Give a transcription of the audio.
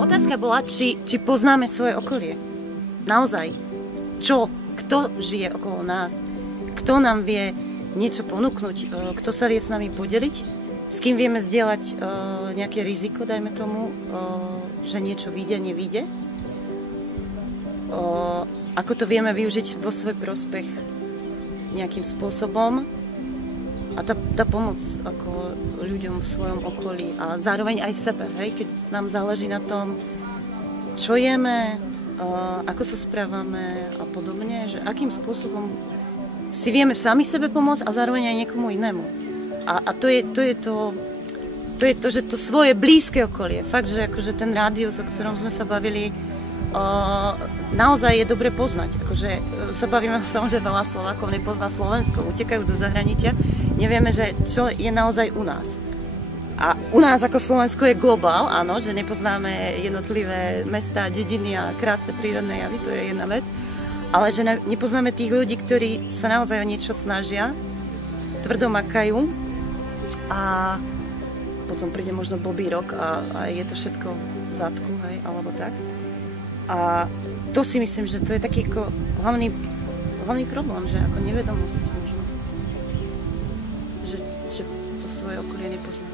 Otázka bola, či poznáme svoje okolie. Naozaj. Čo? Kto žije okolo nás? Kto nám vie niečo ponúknuť? Kto sa vie s nami podeliť? S kým vieme zdieľať nejaké riziko, dajme tomu, že niečo vyjde, nevyjde? Ako to vieme využiť vo svoj prospech nejakým spôsobom? A tá pomoc ako ľuďom v svojom okolí a zároveň aj sebe, hej? Keď nám záleží na tom, čo jeme, ako sa správame a podobne, že akým spôsobom si vieme sami sebe pomôcť a zároveň aj niekomu inému. A to je to, že to svoje blízke okolie, fakt, že akože ten rádius, o ktorom sme sa bavili, naozaj je dobre poznať. Akože sa bavíme samozrejme, že veľa Slovákov nepozná Slovensko, utekajú do zahraničia, nevieme, že čo je naozaj u nás. A u nás ako Slovensko je globál, áno, že nepoznáme jednotlivé mestá, dediny a krásne prírodné javy, to je jedna vec, ale že nepoznáme tých ľudí, ktorí sa naozaj o niečo snažia, tvrdo makajú a potom príde možno blbý rok a je to všetko v zadku, hej, alebo tak. A to si myslím, že to je taký ako hlavný problém, že ako nevedomosť možno, že to svoje okolie nepozná.